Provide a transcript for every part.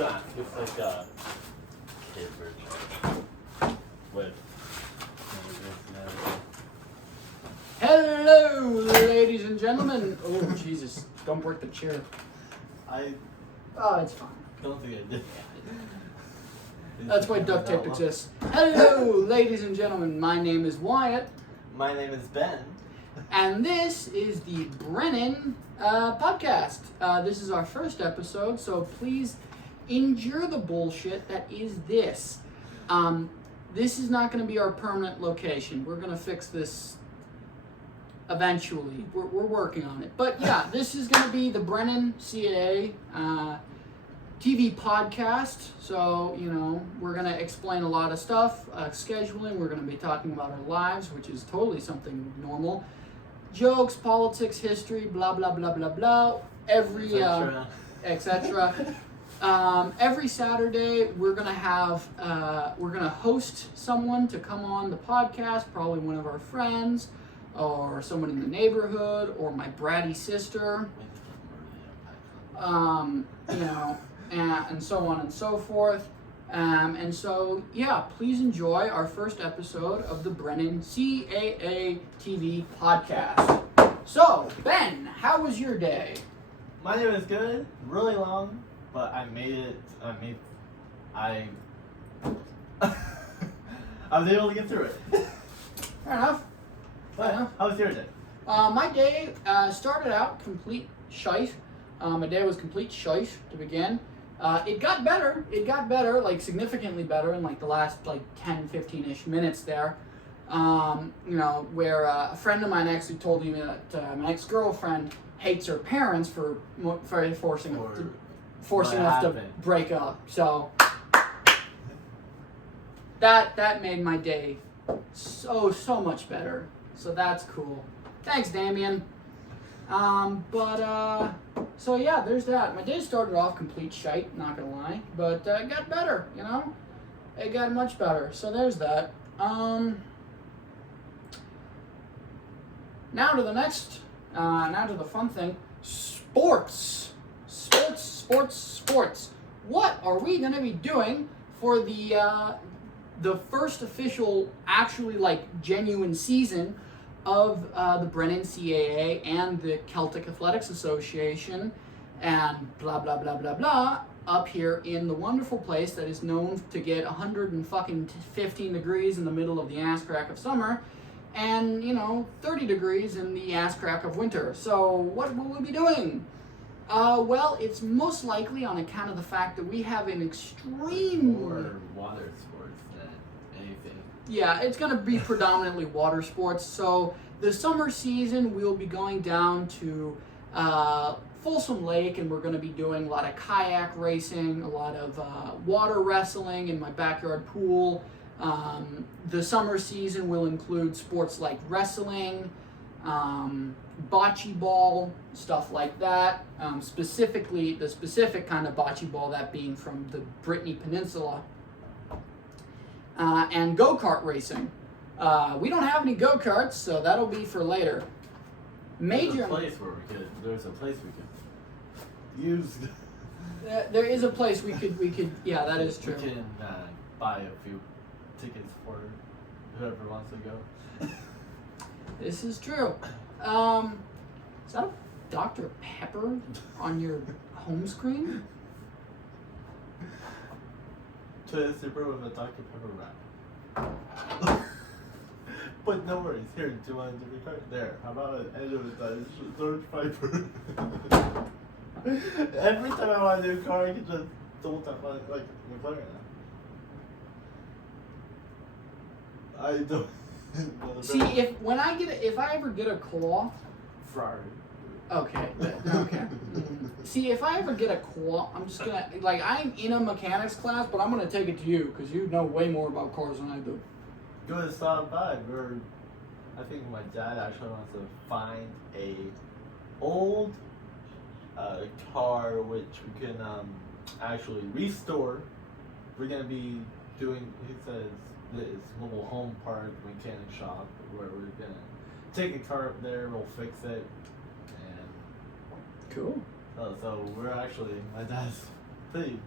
Looks like a kid version. With. Hello, ladies and gentlemen. Oh, Jesus. Don't break the chair. Oh, it's fine. Don't think I did. That's why duct tape exists. Hello, ladies and gentlemen. My name is Wyatt. My name is Ben. And this is the Brennan podcast. This is our first episode, so please endure the bullshit that is this. This is not going to be our permanent location. We're going to fix this eventually. We're working on it. But yeah, this is going to be the Brennan C.A.A. TV podcast. So, we're going to explain a lot of stuff. Scheduling, we're going to be talking about our lives, which is totally something normal. Jokes, politics, history, blah, blah, blah, blah, blah. Etc. Every Saturday, we're gonna host someone to come on the podcast, probably one of our friends, or someone in the neighborhood, or my bratty sister, and so on and so forth. And so, yeah, please enjoy our first episode of the Brennan C.A.A. TV podcast. So, Ben, how was your day? My day was good, really long, but I made it. I was able to get through it. Fair enough. How was your day? My day started out complete shite. My day was complete shite to begin. It got better, like significantly better in like the last like 10, 15-ish minutes there. Where a friend of mine actually told me that my ex-girlfriend hates her parents for forcing us to break up. So that made my day so much better. So that's cool. Thanks, Damien. So yeah, there's that. My day started off complete shite, not gonna lie, but it got better, It got much better. So there's that. Now to the next, now to the fun thing, sports. What are we gonna be doing for the first official, actually like genuine season of the Brennan C.A.A. and the Celtic Athletics Association and blah, blah, blah, blah, blah, up here in the wonderful place that is known to get 115 degrees in the middle of the ass crack of summer and, 30 degrees in the ass crack of winter. So what will we be doing? Well, it's most likely on account of the fact that we have an extreme... More water sports than anything. Yeah, it's going to be predominantly water sports. So the summer season, we'll be going down to Folsom Lake, and we're going to be doing a lot of kayak racing, a lot of water wrestling in my backyard pool. The summer season will include sports like wrestling, bocce ball, stuff like that. Specifically, the specific kind of bocce ball, that being from the Brittany Peninsula. And go-kart racing. We don't have any go-karts, so that'll be for later. There's a place we could use. There is a place we could. Yeah, that is true. We can buy a few tickets for whoever wants to go. This is true. Is that a Dr. Pepper on your home screen? Toilet Super with a Dr. Pepper wrap. But no worries. Here, do you want a different card? There. How about an end of it? George Piper. Every time I want a new car, I can just double tap on it like McLaren. I don't. See, if I ever get a claw. Ferrari. Okay. See, if I ever get a claw, I'm just gonna I'm in a mechanics class, but I'm gonna take it to you because you know way more about cars than I do. Go to stop by. I think my dad actually wants to find a old car which we can actually restore. We're gonna be doing. He says this mobile home park mechanic shop where we're gonna take a car up there. We'll fix it. Cool. So we're actually, my dad's pretty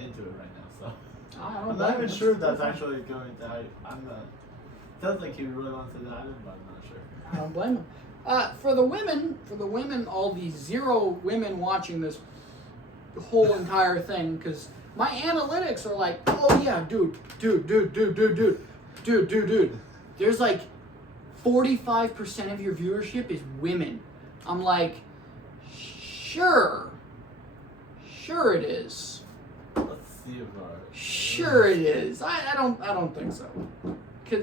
into it right now, so I don't I'm blame not even him. sure that's actually going to. I'm not. Sounds like he really wants to dive in, but I'm not sure. I don't blame him. For the women, all the 0 women watching this whole entire thing, because my analytics are like, oh yeah, dude. There's like 45% of your viewership is women. I'm like, sure it is. Let's see if Sure it is. I don't think so. Cause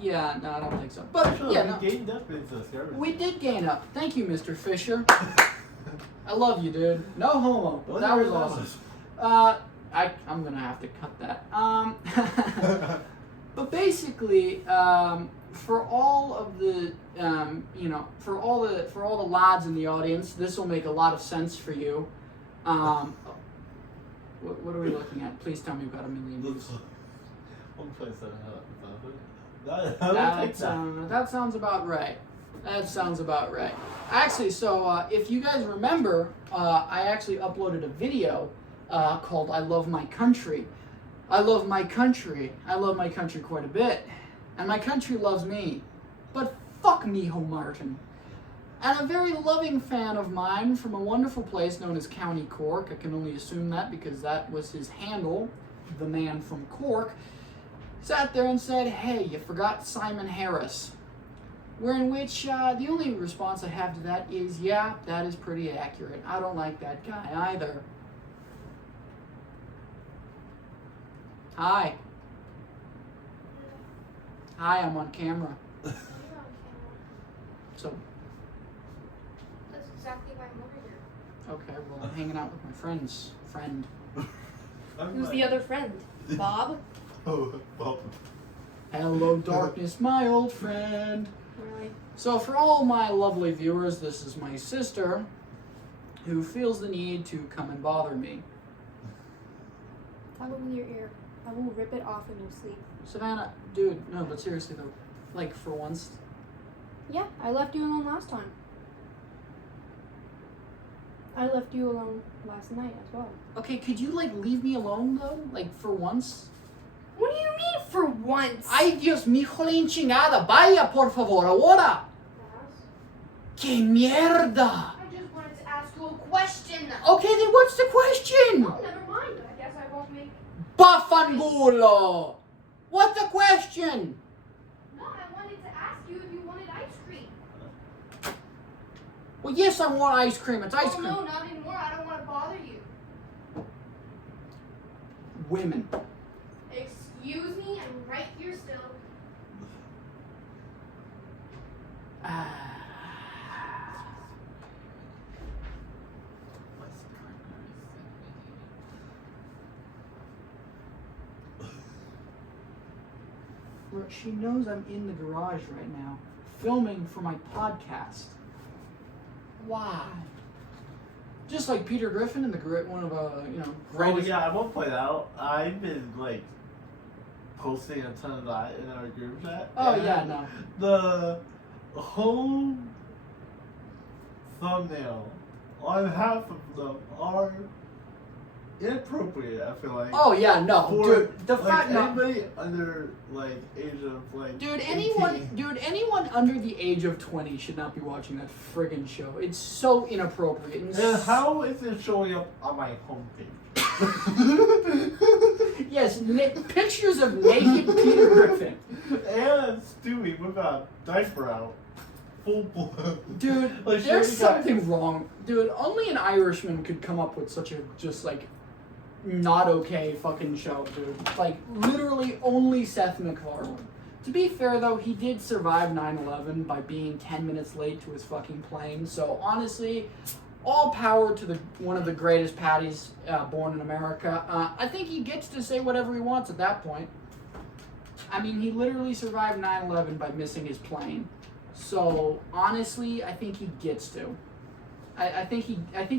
yeah, no, I don't think so. But actually, yeah, no. we gained up in subscribers. We did gain up. Thank you, Mr. Fisher. I love you, dude. No homo. What That was was awesome. I'm gonna have to cut that. But basically, for all of the, for all the lads in the audience, this will make a lot of sense for you. What are we looking at? Please tell me we've got 1 million views. 1.7. That sounds about right. That sounds about right. Actually, so if you guys remember, I actually uploaded a video called "I Love My Country." I love my country. I love my country quite a bit, and my country loves me. But fuck Miho Martin. And a very loving fan of mine from a wonderful place known as County Cork. I can only assume that because that was his handle, the man from Cork. Sat there and said, hey, you forgot Simon Harris. Wherein which the only response I have to that is, yeah, that is pretty accurate. I don't like that guy either. Hi. Hi, I'm on camera. So, That's exactly why I'm over here. okay, well, I'm hanging out with my friend. Who's the other friend? Bob? Oh, Bob. Hello, darkness, my old friend. Really? So for all my lovely viewers, this is my sister, who feels the need to come and bother me. Toggle in your ear. I will rip it off in your sleep. Savannah, dude, no, but seriously though, like for once. Yeah, I left you alone last time. I left you alone last night as well. Okay, could you like leave me alone though? Like for once? What do you mean for once? Ay Dios, mi jolín chingada, vaya por favor, ahora. Que mierda. I just wanted to ask you a question. Okay, then what's the question? Oh, never mind. I guess I won't make... Bafangulo. What's the question? No, I wanted to ask you if you wanted ice cream. Well, yes, I want ice cream. It's ice Oh, cream. no, not anymore. I don't want to bother you. Women. Excuse me, I'm right here still. She knows I'm in the garage right now, filming for my podcast. Why? Just like Peter Griffin in the one of Oh greatest. yeah, I won't point out. I've been like posting a ton of that in our group chat. Oh and yeah, no. The whole thumbnail on half of them are inappropriate. I feel like. Oh yeah, no, For, dude. The like, fact, no. anybody under like age of like. Dude, 18. anyone under the age of 20 should not be watching that friggin' show. It's so inappropriate. And And how is it showing up on my homepage? yes, pictures of naked Peter Griffin. And Stewie with a diaper out. Full blown. Dude, Like, there's sure, you got- something wrong. Dude, only an Irishman could come up with such a just like not okay fucking show, dude. Like literally only Seth MacFarlane. To be fair though, he did survive 9/11 by being 10 minutes late to his fucking plane. So honestly, all power to the one of the greatest patties born in America. I think he gets to say whatever he wants at that point. I mean, he literally survived 9/11 by missing his plane. So honestly, I think he gets to. I think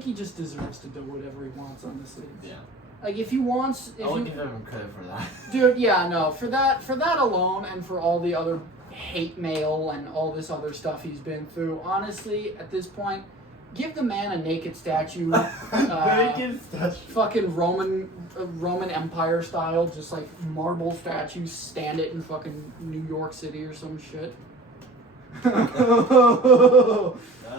he just deserves to do whatever he wants. Honestly, Yeah. like if he wants, I would give him credit for that. dude, yeah, no, for that alone, and for all the other hate mail and all this other stuff he's been through. Honestly, at this point, Give the man a naked statue. Naked statue. Fucking Roman Empire style, just like marble statues. Stand it in fucking New York City or some shit. Not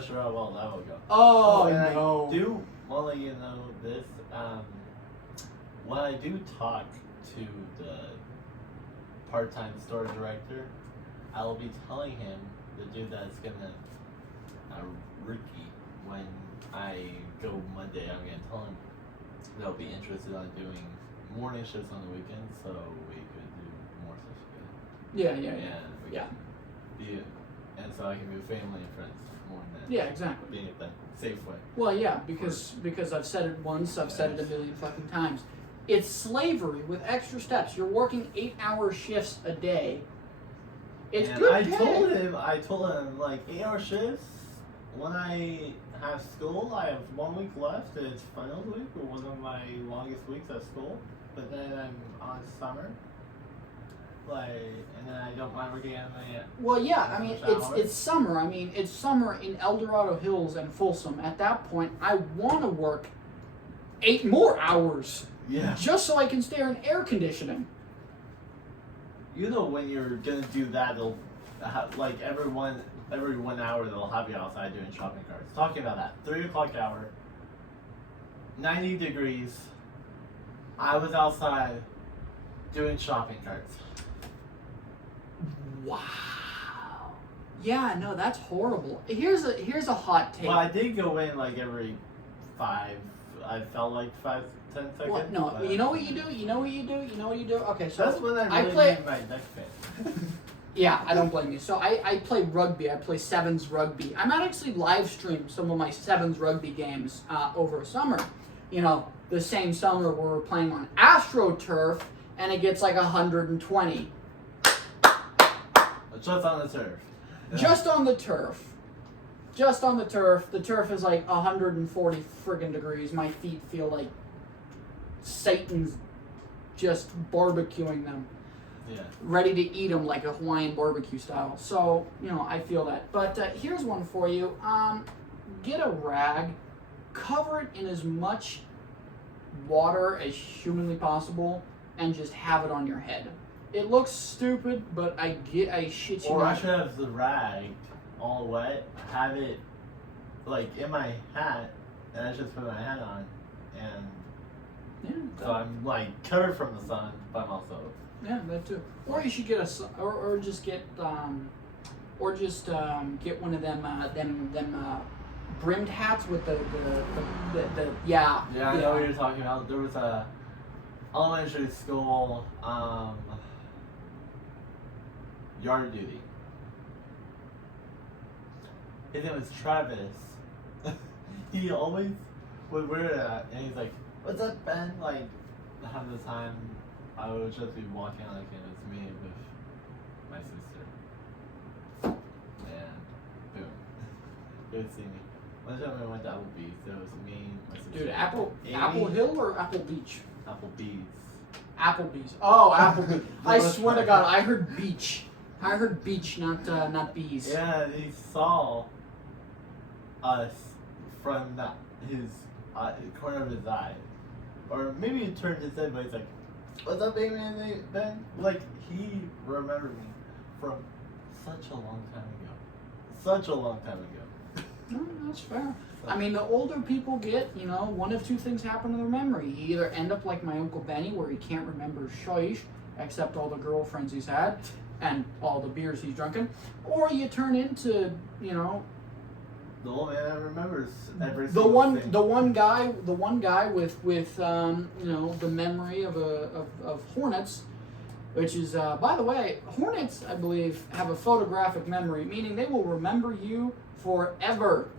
sure how well that will go. Oh, and no. I do want to let you know this. When I do talk to the part-time store director, I will be telling him, the dude that's gonna Ricky, when I go Monday, I'm gonna tell him they'll be interested on doing morning shifts on the weekends, so we could do more shifts together. Yeah. And so I can be with family and friends more than Yeah, exactly. being at that safe way. Well, yeah, because I've said it once, I've said it a million fucking times. It's slavery with extra steps. You're working 8-hour shifts a day. It's and good I pay. I told him like 8-hour shifts. When I have school, I have 1 week left. It's finals week, or one of my longest weeks at school. But then I'm on summer. And then I don't mind working on my. Well, yeah, I mean, it's summer. I mean, it's summer in El Dorado Hills and Folsom. At that point, I want to work 8 more hours. Yeah. Just so I can stay in air conditioning. You know, when you're gonna do that, they'll like every 1 hour they'll have you outside doing shopping carts. Talking about that, 3 o'clock hour, 90 degrees. I was outside doing shopping carts. Wow. Yeah, no, that's horrible. Here's a hot take. Well, I did go in like every 5. I felt like 5, 10 seconds. Well, no, you know what you do. Okay, so that's when I really need my neck fan. Yeah, I don't blame you. So I play rugby. I play sevens rugby. I might actually live stream some of my sevens rugby games over summer. You know, the same summer where we're playing on AstroTurf and it gets like 120. Just on the turf. Yeah. Just on the turf. Just on the turf. The turf is like 140 friggin' degrees. My feet feel like Satan's just barbecuing them. Yeah. Ready to eat them like a Hawaiian barbecue style. So, you know, I feel that. But here's one for you. Get a rag, cover it in as much water as humanly possible, and just have it on your head. It looks stupid, but I shit you Or not. I should have the rag all wet, have it like in my hat, and I just put my hat on, and Yeah, so I'm like covered from the sun, but I'm also. yeah, that too. Or you should get or just get get one of them brimmed hats with the Yeah, I know what you're talking about. There was a elementary school yard duty. His name was Travis. He always would wear that, and he's like, "What's up, Ben?" Like, half the time, I would just be walking like it was me with my sister, and boom, he would see me. One time we went to Applebee's, there was me, my sister. Dude, Amy, Apple Hill or Apple Beach? Applebee's. Applebee's. Oh, Applebee's. I swear to God, I heard beach. I heard beach, not bees. Yeah, he saw us from his corner of his eye, or maybe he turned his head, but he's like, "What's up, baby?" And Ben, like, he remembered me from such a long time ago. Such a long time ago. No, that's fair. I mean, the older people get, you know, one of two things happen to their memory. You either end up like my Uncle Benny, where he can't remember shish, except all the girlfriends he's had, and all the beers he's drunken, or you turn into, you know, The old man that remembers every the single one thing. the one guy with you know, the memory of hornets, which is by the way, hornets, I believe, have a photographic memory, meaning they will remember you forever,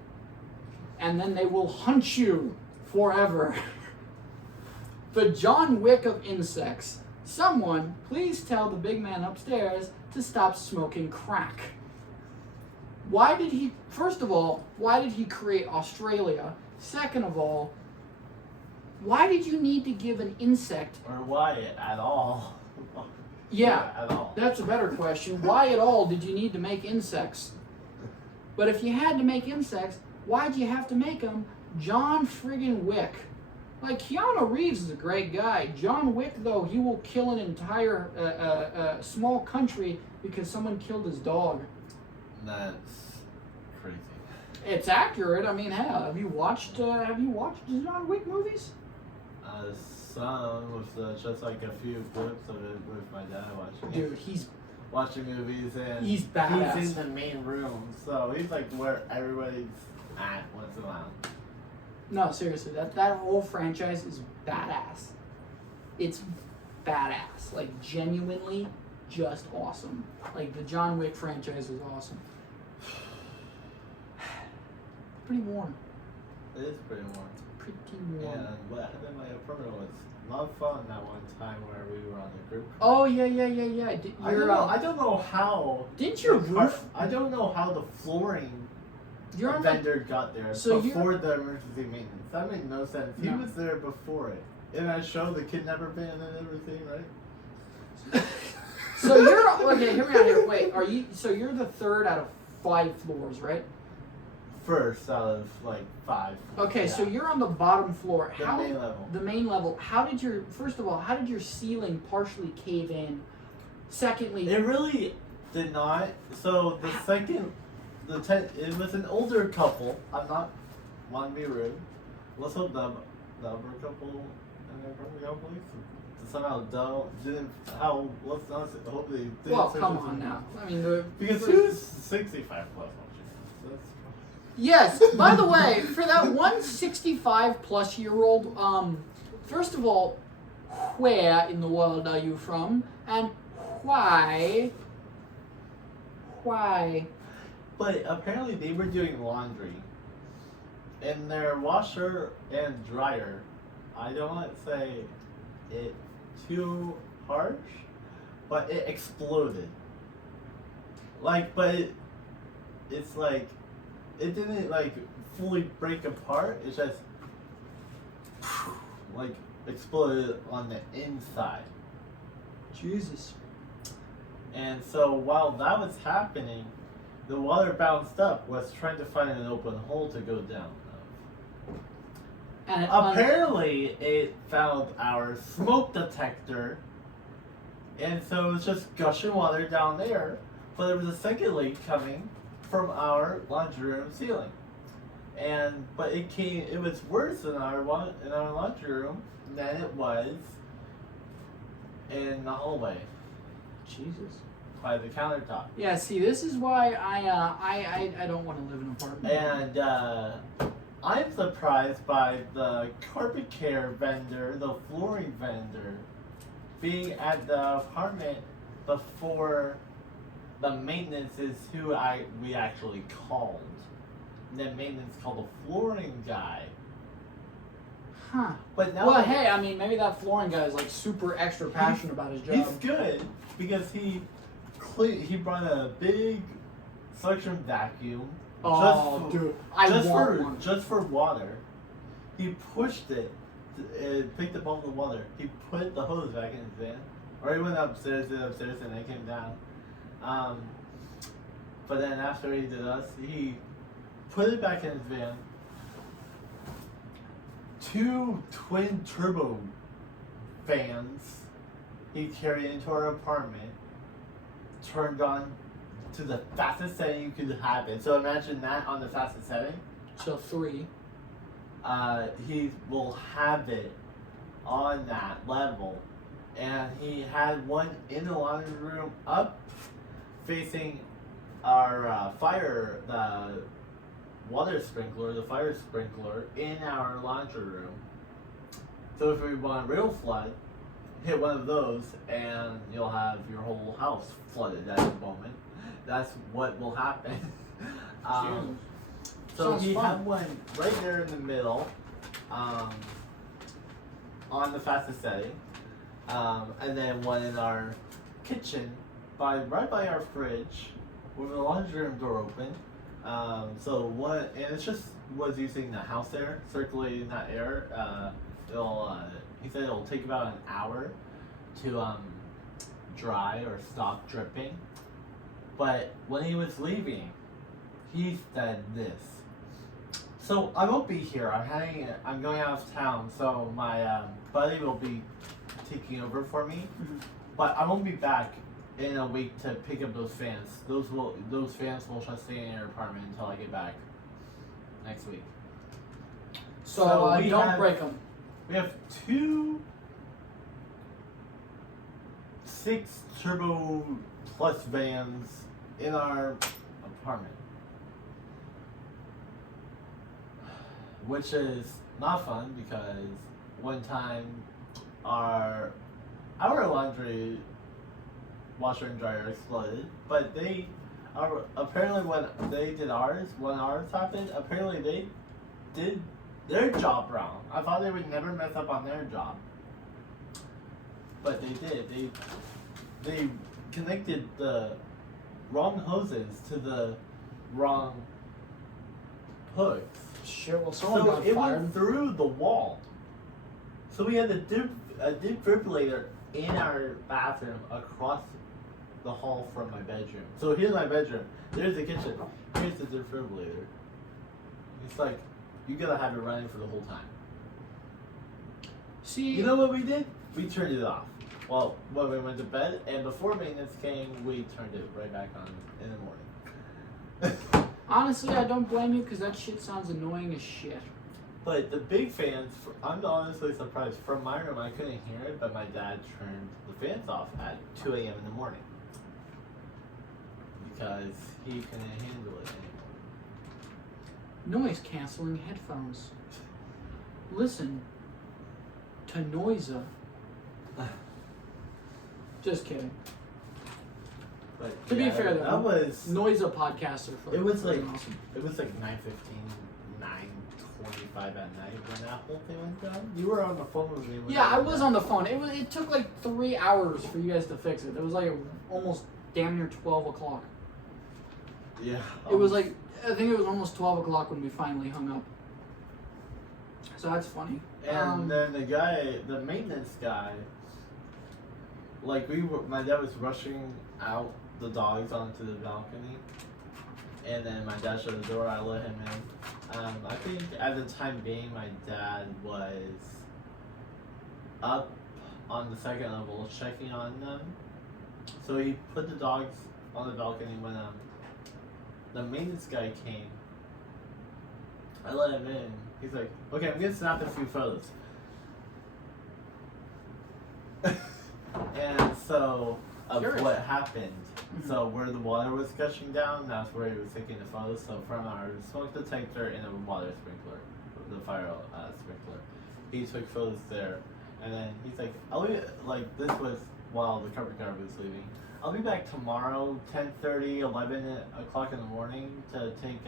and then they will hunt you forever. The John Wick of insects. Someone please tell the big man upstairs to stop smoking crack. Why did he, first of all, why did he create Australia? Second of all, why did you need to give an insect? Or why at all? Yeah, at all. that's a better question. Why at all did you need to make insects? But if you had to make insects, why'd you have to make him John friggin' Wick? Like, Keanu Reeves is a great guy. John Wick, though, he will kill an entire small country because someone killed his dog. That's crazy. It's accurate. I mean, hell, have you watched the John Wick movies? Some with just like a few clips of it with my dad watching. Dude, he's watching movies and he's badass. He's in the main room, so he's like where everybody's at once in a while. No, seriously, that whole franchise is badass. It's badass. Like, genuinely just awesome. Like, the John Wick franchise is awesome. Pretty warm. It is pretty warm. Pretty warm. And what happened in my apartment was a lot of fun that one time where we were on the group. Oh, yeah. I don't know how. Didn't your roof... I don't know how the flooring You're on vendor got there So before the emergency maintenance. That made no sense. He No. was there before it. And I showed the kidnapper van and everything, right? So you're... Okay, hear me out here. Wait, so you're the third out of 5 floors, right? First out of like 5. Okay, so you're on the bottom floor. The main level. The main level. First of all, how did your ceiling partially cave in? Secondly... It really did not. So the second... it was an older couple. I'm not want to be rude. Let's hope the other couple in their company somehow didn't how let's not hope they didn't. Well, come on now. I mean, because he was 65 plus. That's yes. By the way, for that 165 plus year old, first of all, where in the world are you from, and why? But apparently they were doing laundry. In their washer and dryer, I don't want to say it too harsh, but it exploded. Like, but it's like, it didn't like fully break apart, it just like exploded on the inside. Jesus. And so while that was happening, the water bounced up, was trying to find an open hole to go down. And apparently, it found our smoke detector, and so it was just gushing water down there. But there was a second leak coming from our laundry room ceiling, but it was worse in our laundry room than it was in the hallway. Jesus. By the countertop. Yeah, see, this is why I don't want to live in an apartment. And I'm surprised by the carpet care vendor, the flooring vendor, being at the apartment before the maintenance is who we actually called. And then maintenance called the flooring guy. Huh. But now well, hey, I mean, maybe that flooring guy is like super extra passionate about his job. He's good because he brought a big suction vacuum. Oh, dude, I want one. Just for water. He pushed it, picked up all the water. He put the hose back in his van, or he went upstairs, and then came down. But then after he did us, he put it back in his van. 2 twin turbo fans he carried into our apartment, turned on to the fastest setting you could have it. So imagine that on the fastest setting. So 3. He will have it on that level. And he had one in the laundry room up facing our the fire sprinkler in our laundry room. So if we want real flood, hit one of those and you'll have your whole house flooded at the moment. That's what will happen. So he had one right there in the middle, on the fastest setting, and then one in our kitchen, right by our fridge, with the laundry room door open. And it just was using the house air, circulating that air. He said it'll take about an hour to dry or stop dripping. But when he was leaving, he said this: So I won't be here. I'm going out of town. So my buddy will be taking over for me. But I won't be back in a week to pick up those fans. Those fans will just stay in your apartment until I get back next week. So, we don't break them. We have 6 turbo plus vans in our apartment, which is not fun because one time our laundry washer and dryer exploded, but apparently when they did ours, when ours happened, apparently they did their job wrong. I thought they would never mess up on their job, but they did. They connected the wrong hoses to the wrong hooks. Shit, well, someone So got it fired. went through the wall. So we had a defibrillator in our bathroom across the hall from my bedroom. So here's my bedroom. There's the kitchen. Here's the defibrillator. It's like you gotta have it running for the whole time. See, You know what we did? We turned it off. Well, when we went to bed, and before maintenance came, we turned it right back on in the morning. honestly, I don't blame you because that shit sounds annoying as shit. But the big fans, I'm honestly surprised. From my room, I couldn't hear it, but my dad turned the fans off at 2 a.m. in the morning because he couldn't handle it anymore. Noise canceling headphones. Listen to Noisa. Just kidding. But To be fair, though, that was Noisa podcaster. it was like awesome. it was like 9:15, 9:25 at night when that whole thing went down. You were on the phone with me. When Yeah, that I went was down. on the phone. It took like 3 hours for you guys to fix it. It was like almost damn near 12 o'clock. Yeah. It was like, I think it was almost 12 o'clock when we finally hung up. So that's funny. And then the maintenance guy, like my dad was rushing out the dogs onto the balcony, and then my dad shut the door. I let him in. I think at the time being, my dad was up on the second level checking on them. So he put the dogs on the balcony when the maintenance guy came. I let him in. He's like, okay, I'm gonna snap a few photos. And so, of Curious. what happened. So, where the water was gushing down, that's where he was taking the photos. So, from our smoke detector and a water sprinkler, the fire sprinkler, he took photos there. And then he's like, this was while the cover guard was leaving. I'll be back tomorrow, 10:30, 11 o'clock in the morning, to take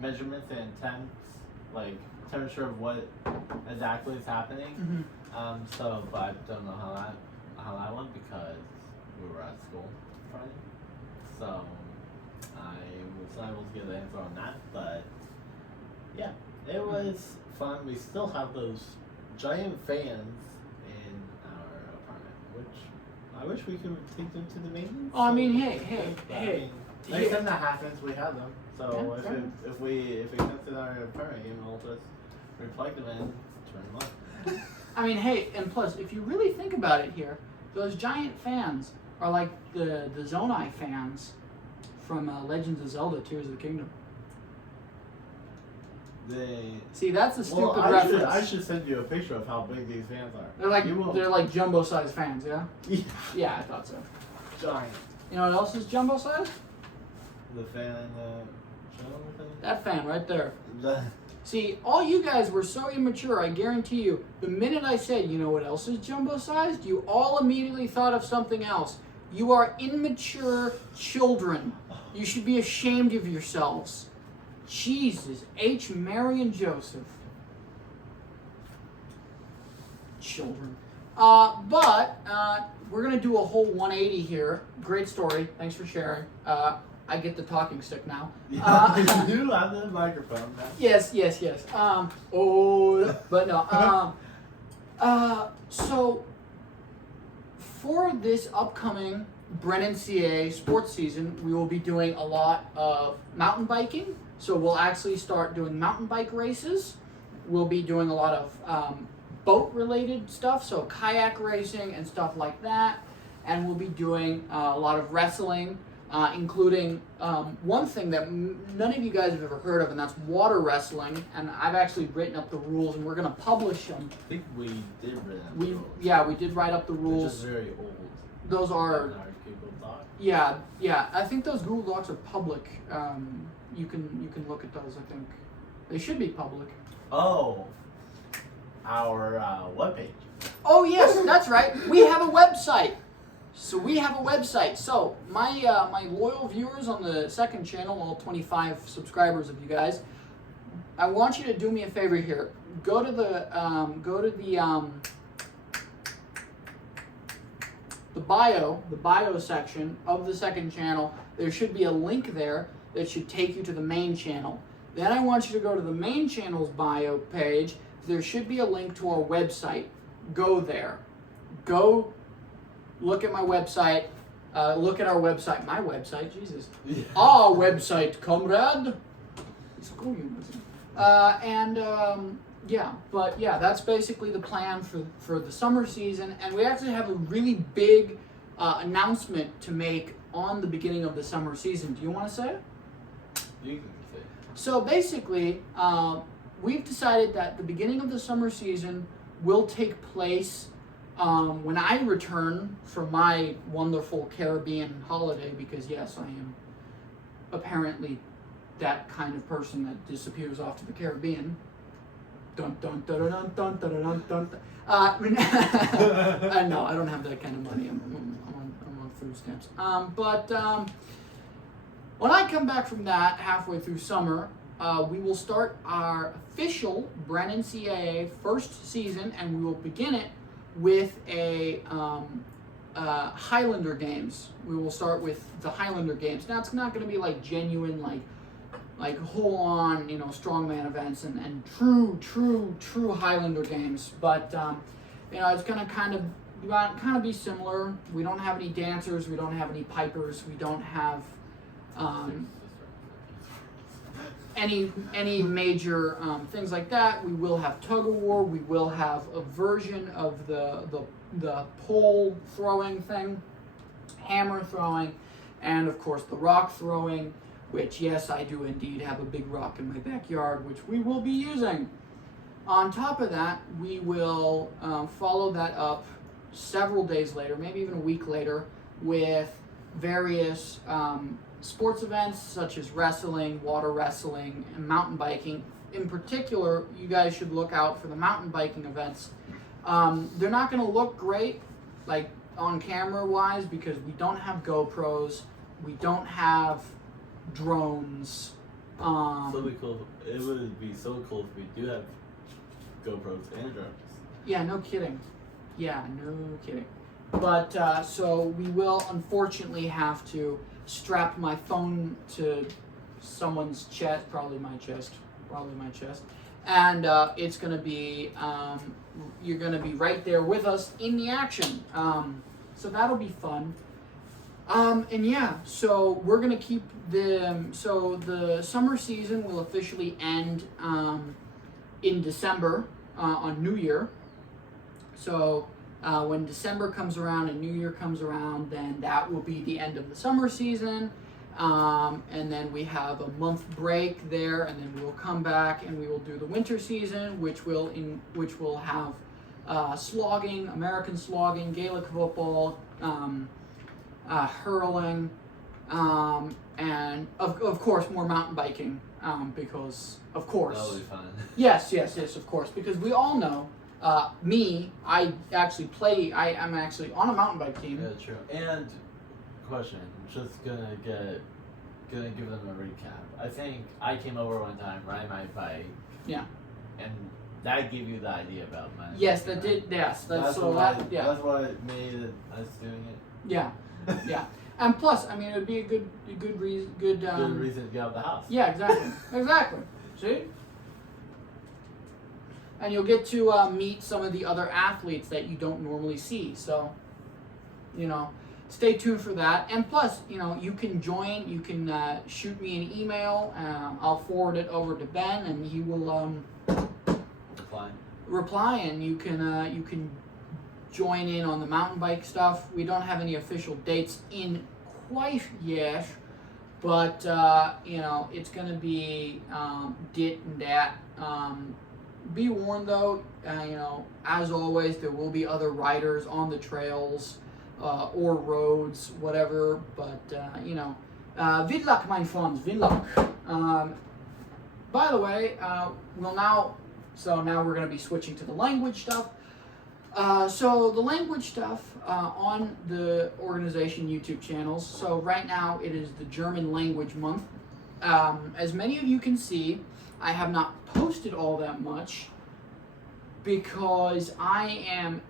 measurements and temps, like temperature of what exactly is happening. But I don't know how that went because we were at school Friday. So I was not able to get the answer on that. But yeah, it was fun. We still have those giant fans in our apartment, which I wish we could take them to the maintenance. Oh, I mean, hey. Next time that happens, we have them. So Yeah, if it comes to our apartment, we'll just replug them and turn them on. I mean, hey, and plus, if you really think about it here, those giant fans are like the Zonai fans from Legends of Zelda: Tears of the Kingdom. See, that's a stupid reference. I should send you a picture of how big these fans are. They're like jumbo-sized fans, yeah? Yeah, Yeah, I thought so. giant. You know what else is jumbo-sized? The fan in the channel thing? That fan right there. The- See, all you guys were so immature, I guarantee you, the minute I said, you know what else is jumbo-sized, you all immediately thought of something else. You are immature children. You should be ashamed of yourselves. Jesus, H. Mary and Joseph. Children. But we're going to do a whole 180 here. Great story. Thanks for sharing. I get the talking stick now. you have the microphone now. Yes. But no. So for this upcoming Brennan C.A.A. sports season, we will be doing a lot of mountain biking, So we'll actually start doing mountain bike races. We'll be doing a lot of boat-related stuff, so kayak racing and stuff like that. And we'll be doing a lot of wrestling, including one thing that none of you guys have ever heard of, and that's water wrestling. And I've actually written up the rules, and we're going to publish them. I think we did write up the rules. Yeah, we did write up the They're rules. just very old. Those are... in our Google Doc. Yeah. I think those Google Docs are public. You can look at those. I think they should be public. Oh, our webpage. Oh yes, that's right. We have a website. So my loyal viewers on the second channel, all 25 subscribers of you guys, I want you to do me a favor here. Go to the bio section of the second channel. There should be a link there that should take you to the main channel. Then I want you to go to the main channel's bio page. There should be a link to our website. Go there. Go look at my website. Look at our website. My website, Jesus. Yeah. Our website, comrade. Yeah, that's basically the plan for the summer season. And we actually have a really big announcement to make on the beginning of the summer season. Do you want to say it? You can say it. So basically, we've decided that the beginning of the summer season will take place when I return from my wonderful Caribbean holiday, because yes, I am apparently that kind of person that disappears off to the Caribbean. Dun dun dun dun dun dun dun dun. No, I don't have that kind of money. I'm on food stamps. When I come back from that halfway through summer, we will start our official Brennan C.A.A. first season, and we will begin it with a Highlander Games. We will start with the Highlander Games. Now, it's not going to be like genuine, like whole on, strongman events and true Highlander Games, but it's going to kind of be similar. We don't have any dancers, we don't have any pipers, we don't have any major things like that. We will have tug of war. We will have a version of the pole throwing thing, hammer throwing, and of course the rock throwing, which yes, I do indeed have a big rock in my backyard, which we will be using. On top of that, we will follow that up several days later, maybe even a week later, with various sports events such as wrestling, water wrestling, and mountain biking. In particular, you guys should look out for the mountain biking events. They're not going to look great, like on camera wise, because we don't have GoPros, we don't have drones. So be cool. It would be so cool if we do have GoPros and drones. Yeah, no kidding. But so we will unfortunately have to strap my phone to someone's chest, probably my chest, and it's gonna be you're gonna be right there with us in the action. So that'll be fun. And yeah, so we're gonna keep the summer season will officially end in December on New Year. So when December comes around and New Year comes around, then that will be the end of the summer season. And then we have a month break there, and then we will come back and we will do the winter season, which will have slogging, American slogging, Gaelic football, hurling, and of course more mountain biking, because of course. That'll be fun. Yes, of course, because we all know. I actually play. I'm actually on a mountain bike team. Yeah, true. And question, just gonna give them a recap. I think I came over one time, ride my bike. Yeah. And that gave you the idea about my. Yes, that did. Yes, That's what made us doing it. Yeah. And plus, I mean, it would be a good reason. Good reason to get out of the house. Yeah, exactly. See. And you'll get to meet some of the other athletes that you don't normally see. So, stay tuned for that. And plus, you can join. You can shoot me an email. I'll forward it over to Ben, and he will reply, and you can join in on the mountain bike stuff. We don't have any official dates in quite yet, but it's gonna be dit and dat. Be warned though, as always, there will be other riders on the trails or roads, whatever. But good luck, my friends, good luck. By the way, now we're going to be switching to the language stuff. So the language stuff on the organization YouTube channels. So right now it is the German language month. As many of you can see, I have not posted all that much because I am,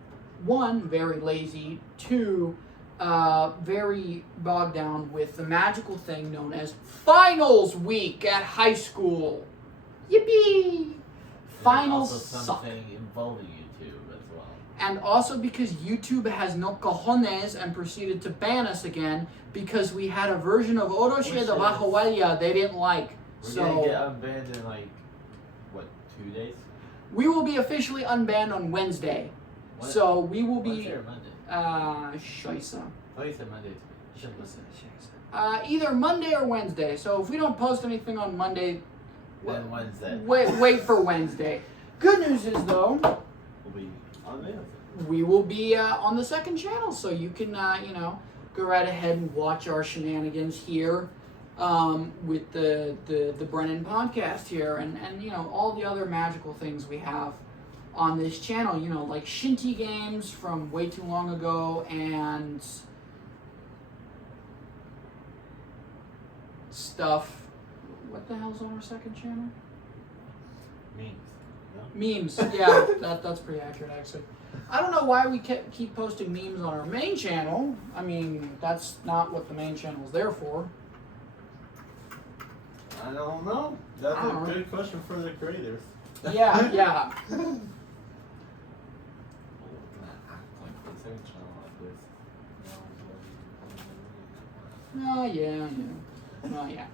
one, very lazy, two, very bogged down with the magical thing known as finals week at high school. Yippee! Finals suck. Something involving YouTube as well. And also because YouTube has no cojones and proceeded to ban us again because we had a version of Oroche de Bajawalia they didn't like. We're gonna get unbanned in 2 days? We will be officially unbanned on Wednesday. What? So we will be... Wednesday or Monday? Scheisse. Oh, you said Monday. Either Monday or Wednesday. So if we don't post anything on Monday... Then Wednesday. Wait for Wednesday. Good news is, though... We'll be on there. We will be on the second channel. So you can, go right ahead and watch our shenanigans here. With the Brennan podcast here and all the other magical things we have on this channel, like shinty games from way too long ago and stuff. What the hell's on our second channel? Memes. Memes, yeah, that's pretty accurate actually. I don't know why we keep posting memes on our main channel. I mean, that's not what the main channel is there for. I don't know. That's a good question for the creators. Yeah. Oh, yeah.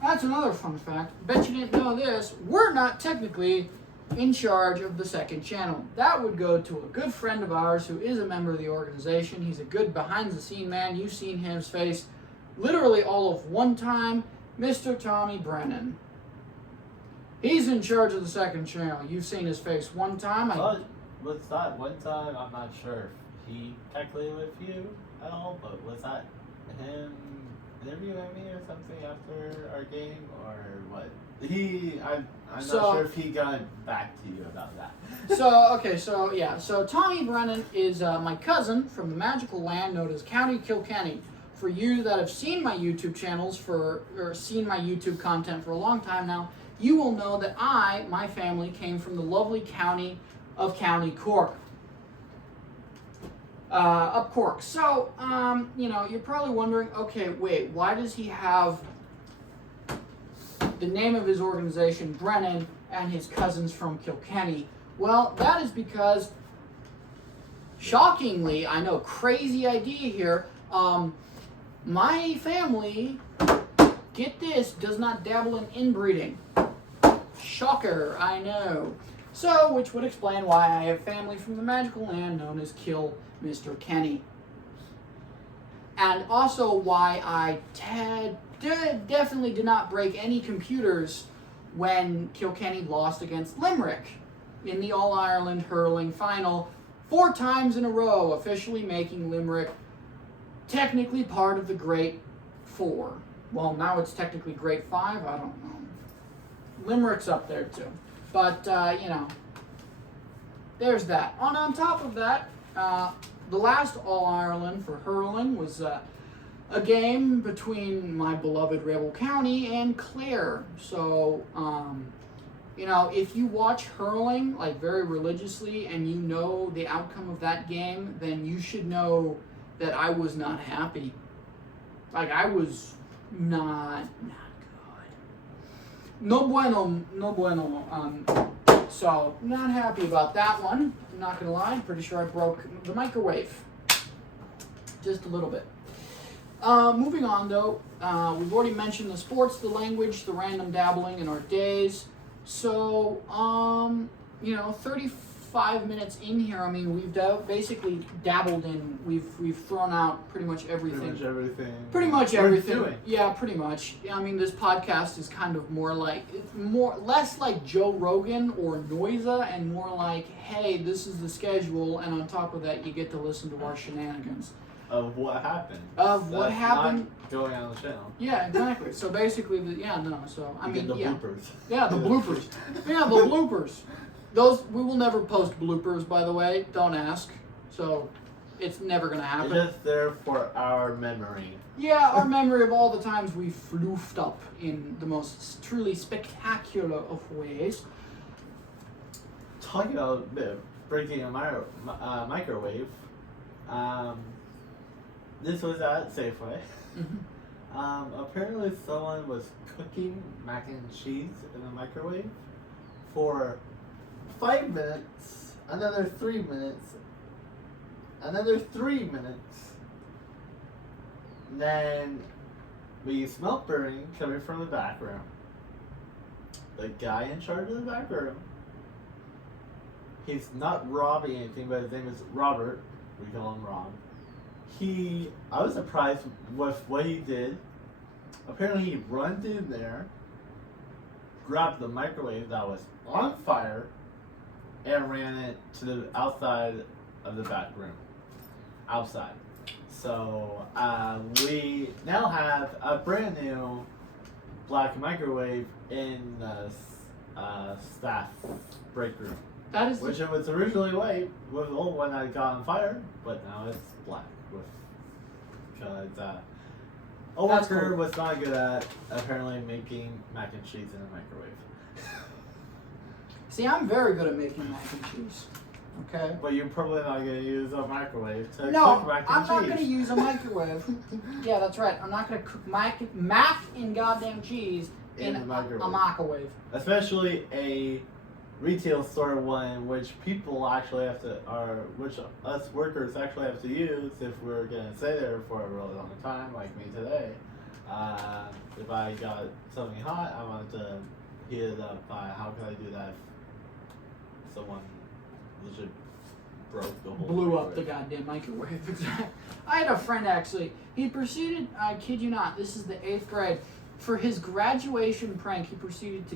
That's another fun fact. Bet you didn't know this. We're not technically in charge of the second channel. That would go to a good friend of ours who is a member of the organization. He's a good behind-the-scene man. You've seen his face literally all of one time. Mr. Tommy Brennan. He's in charge of the second channel. You've seen his face one time. Was that one time? I'm not sure if he technically with you at all, but was that him interviewing me or something after our game or what? I'm not sure if he got back to you about that. So Tommy Brennan is my cousin from the magical land known as County Kilkenny. For you that have seen my YouTube channels or seen my YouTube content for a long time now, you will know that my family came from the lovely county of County Cork. Up Cork. So, you're probably wondering, okay, wait, why does he have the name of his organization, Brennan, and his cousins from Kilkenny? Well, that is because, shockingly, I know, crazy idea here, my family, get this, does not dabble in inbreeding. Shocker, I know. So, which would explain why I have family from the magical land known as Kill Mr. Kenny. And also why I definitely did not break any computers when Kilkenny lost against Limerick in the All-Ireland hurling final 4 times in a row, officially making Limerick technically part of the Great 4. Well, now it's technically Great 5, I don't know. Limerick's up there too. But, there's that. On top of that, the last All-Ireland for hurling was a game between my beloved Rebel County and Clare. So, if you watch hurling, very religiously, and you know the outcome of that game, then you should know that I was not happy. I was not good. No bueno. So, not happy about that one. I'm not gonna lie, I'm pretty sure I broke the microwave. Just a little bit. Moving on though, we've already mentioned the sports, the language, the random dabbling in our days. So, 35 minutes in here. I mean, we've basically dabbled in. We've thrown out pretty much everything. Pretty much everything. Doing. Yeah, pretty much. I mean, this podcast is kind of less like Joe Rogan or Noisa, and more like, hey, this is the schedule, and on top of that, you get to listen to our shenanigans. Of what happened. Of what That's happened. Not going on the channel. Yeah, exactly. So basically, So I mean, the yeah. bloopers. Yeah, the bloopers. Yeah, the bloopers. Those we will never post bloopers, by the way. Don't ask. So it's never gonna happen. It's just there for our memory. Yeah, our memory of all the times we floofed up in the most truly spectacular of ways. Talking about breaking a microwave. This was at Safeway. Mm-hmm. Apparently someone was cooking mac and cheese in the microwave for 5 minutes, another 3 minutes, another 3 minutes. Then we smelled burning coming from the back room. The guy in charge of the back room, he's not robbing anything, but his name is Robert. We call him Rob. I was surprised with what he did. Apparently he runs in there, grabbed the microwave that was on fire, and ran it to the outside of the back room. Outside. So we now have a brand new black microwave in the staff break room. That is Which it was originally white with the old one that got on fire, but now it's black because a That's worker cool. was not good at apparently making mac and cheese in a microwave. See, I'm very good at making mac and cheese. Okay. But you're probably not going to use a microwave to No, cook mac and I'm cheese. not going to use a microwave. Yeah, that's right. I'm not going to cook mac and goddamn cheese in a microwave. a microwave. Especially a retail store one, which people actually have to, which us workers actually have to use if we're gonna stay there for a really long time, like me today. If I got something hot, I wanted to heat it up. How can I do that? If someone legit broke the whole. Blew up the microwave. goddamn microwave. Exactly. I had a friend actually. He proceeded. I kid you not. This is the 8th grade. For his graduation prank, he proceeded to